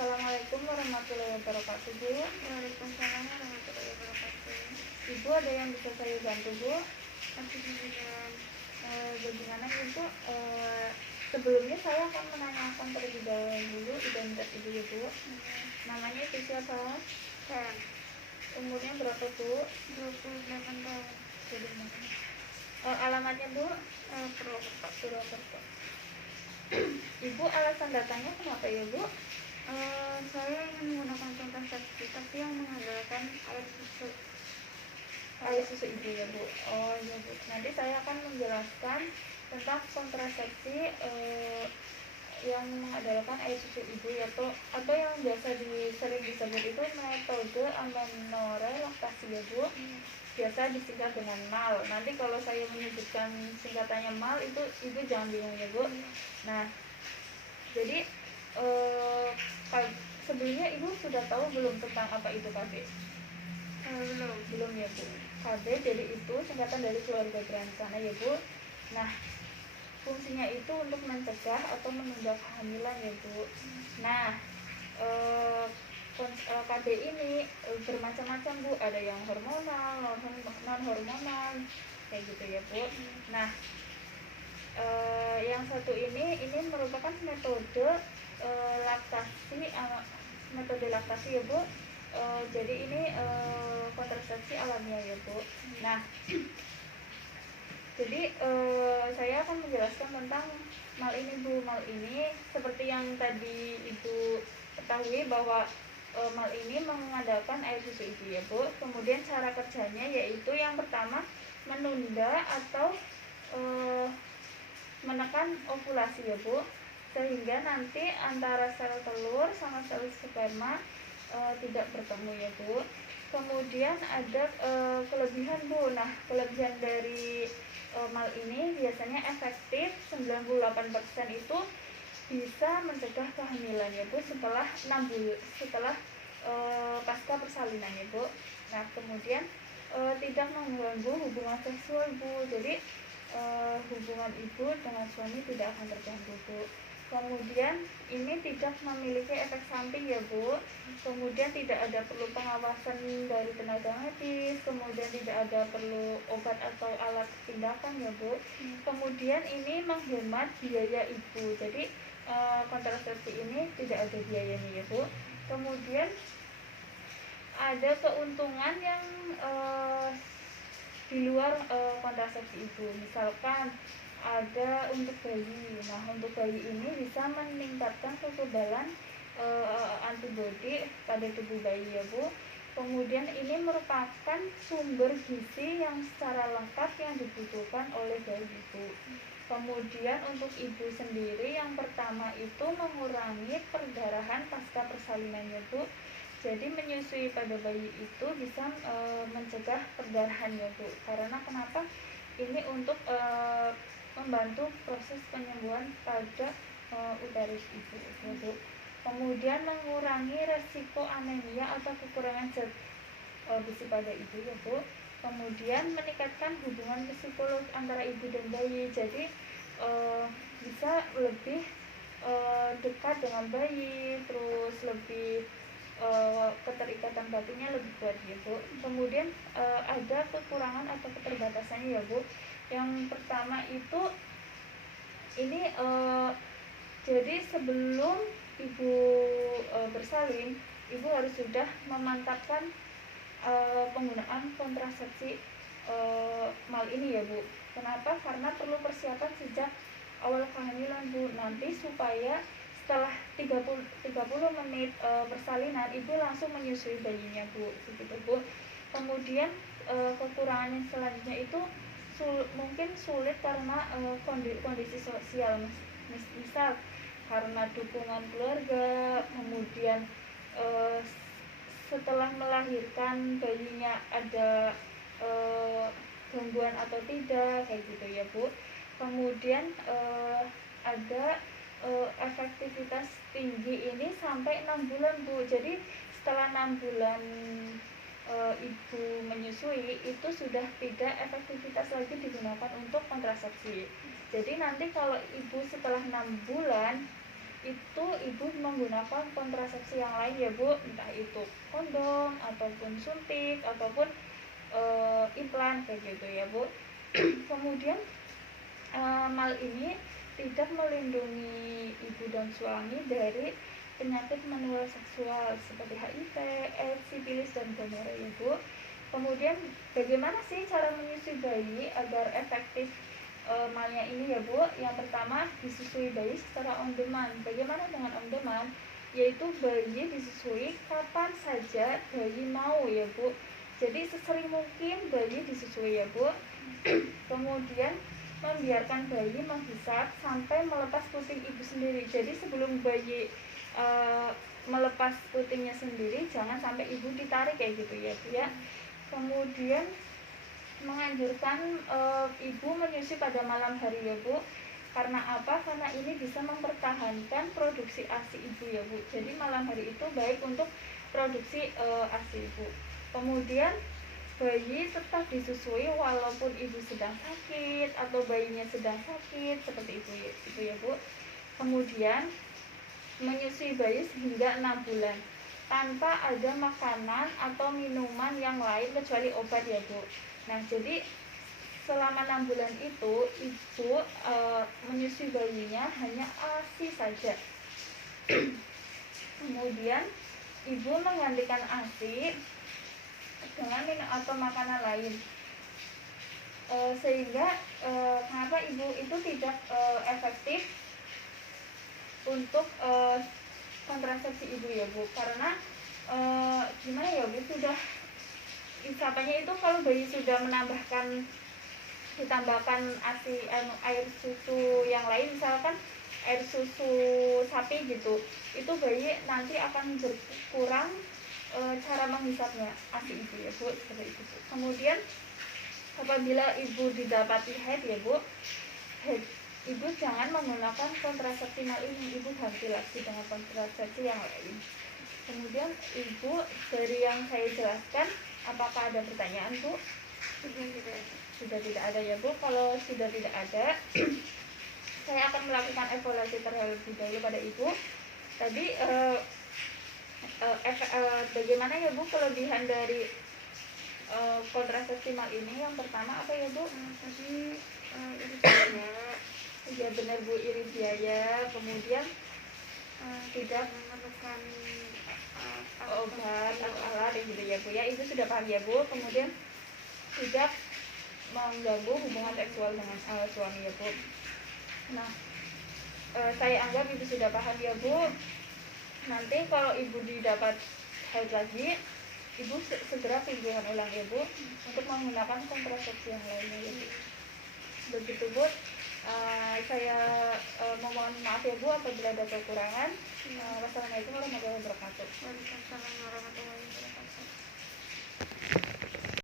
Assalamualaikum warahmatullahi wabarakatuh, Bu. Waalaikumsalam warahmatullahi wabarakatuh. Ibu, ada yang bisa saya bantu, Bu? Bagaimana Ibu? Sebelumnya saya akan menanyakan terlebih dahulu identitas Ibu ya, Bu. Namanya itu siapa? Sam, Umurnya berapa, Bu? 28 tahun. Alamatnya, Bu? Purwokerto. Ibu, alasan datangnya kenapa ya, Bu? Saya ingin menggunakan kontrasepsi tapi yang mengandalkan air susu. Air susu Ibu ya, Bu. Oh iya, Bu. Nanti saya akan menjelaskan tentang kontrasepsi yang mengandalkan air susu Ibu, yaitu atau yang biasa sering disebut itu metode amenorrhea-laktasi ya, Bu. Biasa disingkat dengan MAL. Nanti kalau saya menyebutkan singkatannya MAL itu Ibu jangan bingung ya, Bu. Nah, jadi sebelumnya Ibu sudah tahu belum tentang apa itu KB? Belum ya, Bu. KB jadi itu singkatan dari keluarga berencana ya, Bu. Nah, fungsinya itu untuk mencegah atau menunda kehamilan ya, Bu. Nah, KB ini bermacam-macam, Bu. Ada yang hormonal, non hormonal kayak gitu ya, Bu. Nah, yang satu ini merupakan metode laktasi ya, Bu. Jadi ini kontrasepsi alamiah ya, Bu. Nah, jadi saya akan menjelaskan tentang MAL ini, Bu. MAL ini seperti yang tadi Ibu ketahui bahwa MAL ini mengandalkan air susu Ibu ya, Bu. Kemudian cara kerjanya yaitu yang pertama menunda atau menekan ovulasi ya, Bu, sehingga nanti antara sel telur sama sel sperma tidak bertemu ya, Bu. Kemudian ada kelebihan, Bu. Nah, kelebihan dari MAL ini biasanya efektif 98% itu bisa mencegah kehamilan ya, Bu, setelah 6 bulan setelah pasca persalinan ya, Bu. Nah, kemudian tidak mengganggu hubungan seksual, Bu. Jadi hubungan Ibu dengan suami tidak akan terganggu, Bu. Kemudian ini tidak memiliki efek samping ya, Bu. Kemudian tidak ada perlu pengawasan dari tenaga medis, kemudian tidak ada perlu obat atau alat tindakan ya, Bu. Kemudian ini menghemat biaya Ibu. Jadi kontrasepsi ini tidak ada biayanya ya, Bu. Kemudian ada keuntungan yang di luar kontrasepsi Ibu. Misalkan ada untuk bayi. Nah, untuk bayi ini bisa meningkatkan kekebalan antibodi pada tubuh bayi ya, Bu. Kemudian ini merupakan sumber gizi yang secara lengkap yang dibutuhkan oleh bayi Ibu. Kemudian untuk Ibu sendiri yang pertama itu mengurangi perdarahan pasca persalinan ya, Bu. Jadi menyusui pada bayi itu bisa mencegah perdarahan ya, Bu. Karena kenapa? Ini untuk membantu proses penyembuhan pada uterus Ibu ya, Bu. Kemudian mengurangi resiko anemia atau kekurangan zat besi pada Ibu ya, Bu. Kemudian meningkatkan hubungan psikologis antara ibu dan bayi. Jadi bisa lebih dekat dengan bayi, terus lebih keterikatan batinnya lebih kuat ya, Bu. Kemudian ada kekurangan atau keterbatasannya ya, Bu. Yang pertama itu ini jadi sebelum Ibu bersalin, Ibu harus sudah memantapkan penggunaan kontrasepsi MAL ini ya, Bu. Kenapa? Karena perlu persiapan sejak awal kehamilan, Bu. Nanti supaya setelah 30 menit persalinan Ibu langsung menyusui bayinya, Bu. Begitu, Bu. Kemudian kekurangan yang selanjutnya itu mungkin sulit karena kondisi sosial, misal karena dukungan keluarga, kemudian setelah melahirkan bayinya ada gangguan atau tidak kayak gitu ya, Bu. Kemudian ada efektivitas tinggi ini sampai 6 bulan, Bu. Jadi setelah 6 bulan Ibu menyusui itu sudah tidak efektivitas lagi digunakan untuk kontrasepsi. Jadi nanti kalau Ibu setelah 6 bulan itu ibu menggunakan kontrasepsi yang lain ya Bu, entah itu kondom ataupun suntik ataupun implan kayak gitu ya Bu. Kemudian mal ini tidak melindungi ibu dan suami dari penyakit menular seksual seperti HIV, AIDS, sifilis, dan gonorrea ya Bu. Kemudian bagaimana sih cara menyusui bayi agar efektif malnya ini ya Bu? Yang pertama, disusui bayi secara on demand. Bagaimana dengan on demand? Yaitu bayi disusui kapan saja bayi mau ya Bu. Jadi sesering mungkin bayi disusui ya Bu. Kemudian membiarkan bayi menghisap sampai melepas puting ibu sendiri. Jadi sebelum bayi melepas putingnya sendiri, jangan sampai ibu ditarik kayak gitu ya Bu ya. Kemudian menganjurkan ibu menyusui pada malam hari ya Bu. Karena apa? Karena ini bisa mempertahankan produksi ASI ibu ya Bu. Jadi malam hari itu baik untuk produksi ASI ibu. Kemudian bayi tetap disusui walaupun ibu sedang sakit atau bayinya sedang sakit seperti itu ya Bu. Kemudian menyusui bayi sehingga 6 bulan tanpa ada makanan atau minuman yang lain kecuali obat ya Bu. Nah jadi selama 6 bulan itu ibu menyusui bayinya hanya ASI saja. Kemudian ibu menggantikan ASI dengan minum atau makanan lain, sehingga kenapa ibu itu tidak efektif untuk kontrasepsi ibu ya Bu, karena gimana ya Bu, sudah isapannya itu kalau bayi sudah ditambahkan ASI air susu yang lain, misalkan air susu sapi gitu, itu bayi nanti akan berkurang cara menghisapnya ASI ibu ya Bu, seperti itu Bu. Kemudian apabila ibu didapati haid ya Bu, ibu jangan menggunakan kontrasepsi mal ini, ibu ganti lagi dengan kontrasepsi yang lain. Kemudian ibu, dari yang saya jelaskan, apakah ada pertanyaan Bu? Sudah tidak ada ya Bu. Kalau sudah tidak ada, saya akan melakukan evaluasi terlebih dahulu pada ibu. Tadi bagaimana ya Bu kelebihan dari kontrasepsi mal ini? Yang pertama apa ya Bu? Tadi iri biaya. Ya benar Bu, iri biaya. Kemudian tidak memerlukan obat atau alat gitu ya Bu ya, itu sudah paham ya Bu. Kemudian tidak mengganggu hubungan seksual dengan suami ya Bu. Nah saya anggap ibu sudah paham ya Bu. Nanti kalau ibu didapat haid lagi, ibu segera kunjungan ulang ya Bu untuk menggunakan kontrasepsi yang lainnya ya Bu. Begitu Bu. Saya mohon maaf ya Bu apabila ada kekurangan. Wassalamualaikum warahmatullahi wabarakatuh. Waalaikumsalam warahmatullahi wabarakatuh.